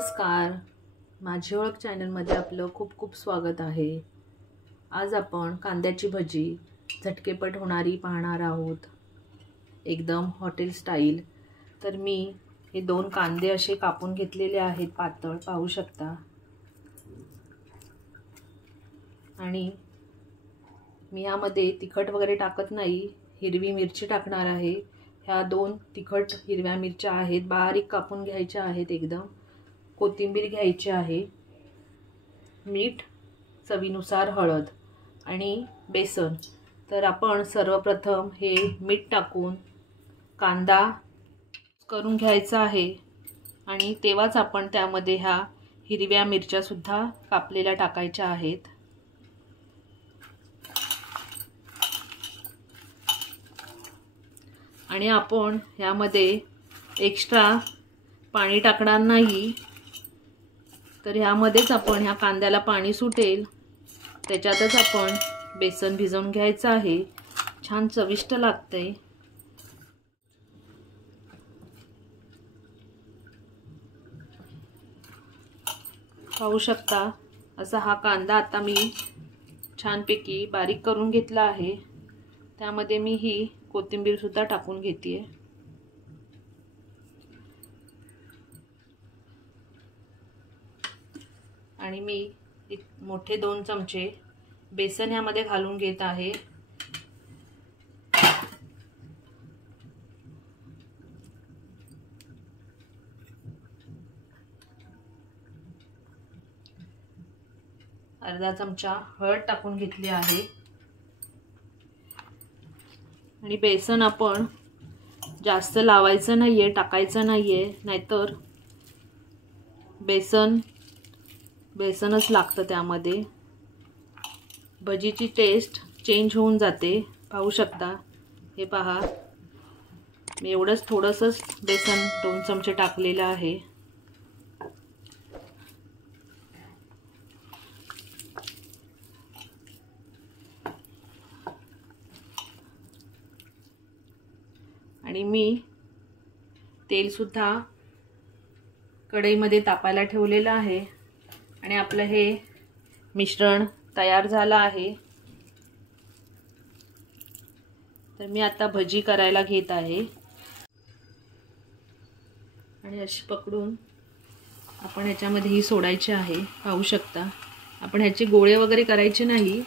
नमस्कार, माझी ओळख चॅनलमध्ये आपलं खूप खूप स्वागत आहे। आज आपण कांद्याची भजी झटकेपट होणारी पाहणार आहोत, एकदम हॉटेल स्टाईल। तर मी हे 2 कांदे असे कापून घेतलेले आहेत, पातळ पाहू शकता। आणि मी यामध्ये तिखट वगैरे टाकत नाही, हिरवी मिरची टाकणार आहे। ह्या 2 तिखट हिरव्या मिरच्या आहेत, बारीक कापून घ्यायच्या आहेत एकदम। कोथिंबीर घ्यायची आहे, मीठ चवीनुसार, हळद आणि बेसन। तर आपण सर्वप्रथम हे मीठ टाकून कांदा करून घ्यायचा आहे आणि तेव्हाच आपण त्यामध्ये ह्या हिरव्या मिरच्या सुद्धा कापलेल्या टाकायच्या आहेत। आणि आपण यामध्ये एक्स्ट्रा पाणी टाकणार नाही, तर ह्यामध्येच आपण ह्या कांद्याला पाणी सुटेल त्याच्यातच आपण बेसन भिजवून घ्यायचं आहे। छान चविष्ट लागते। पाहू शकता असा हा कांदा आता मी छानपैकी बारीक करून घेतला आहे। त्यामध्ये मी ही कोथिंबीर सुद्धा टाकून घेते आणि मी मोठे 2 चमचे बेसन यामध्ये घालून घेत आहे। अर्धा चमचा हळद टाकून घेतली आहे। आणि बेसन आपण जास्त लावायचं नाहीये, टाकायचं नाहीये, नाहीतर बेसनच लागतं त्यामध्ये, भजीची टेस्ट चेंज होऊन जाते। पाहू शकता, हे पहा, मी एवढंच थोडंसंच बेसन 2 चमचे टाकलेलं आहे। आणि मी तेल सुद्धा कढईमध्ये तापायला ठेवलेलं आहे आणि आपलं हे मिश्रण तयार झालं आहे। तर मी आता भजी करायला घेत आहे आणि अशी पकडून आपण ह्याच्यामध्ये ही सोडायची आहे। पाहू शकता, आपण ह्याचे गोळे वगैरे करायचे नाही,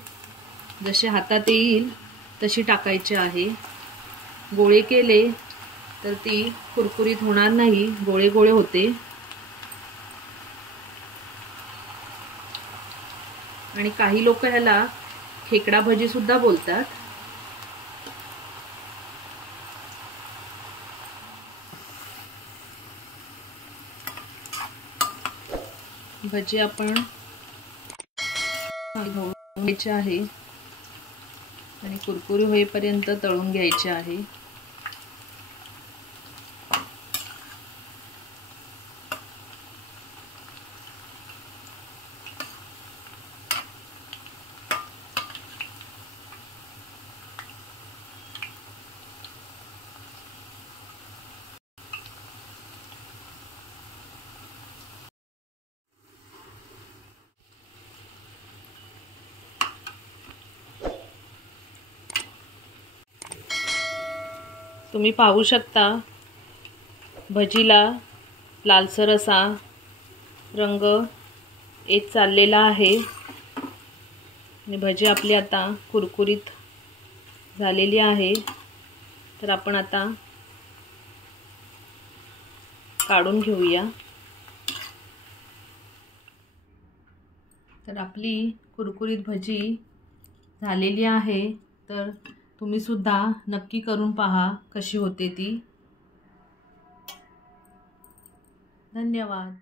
जसे हातात येईल तशी टाकायचे आहे। गोळे केले तर ती कुरकुरीत होणार नाही, गोळे गोळे होते। आणि काही लोक ह्याला खेकडा भजी सुद्धा बोलतात। भजी आपण घ्यायचे आहे आणि कुरकुरी होईपर्यंत तळून घ्यायचे आहे। तुम्ही पाहू शकता, भजीला लालसर असा रंग येत चाललेला आहे आणि भजी आपली आता कुरकुरीत झालेली आहे। तर आपण आता काढून घेऊया। तर आपली कुरकुरीत भजी झालेली आहे। तर तुम्ही सुद्धा नक्की करून पहा कशी होते ती। धन्यवाद।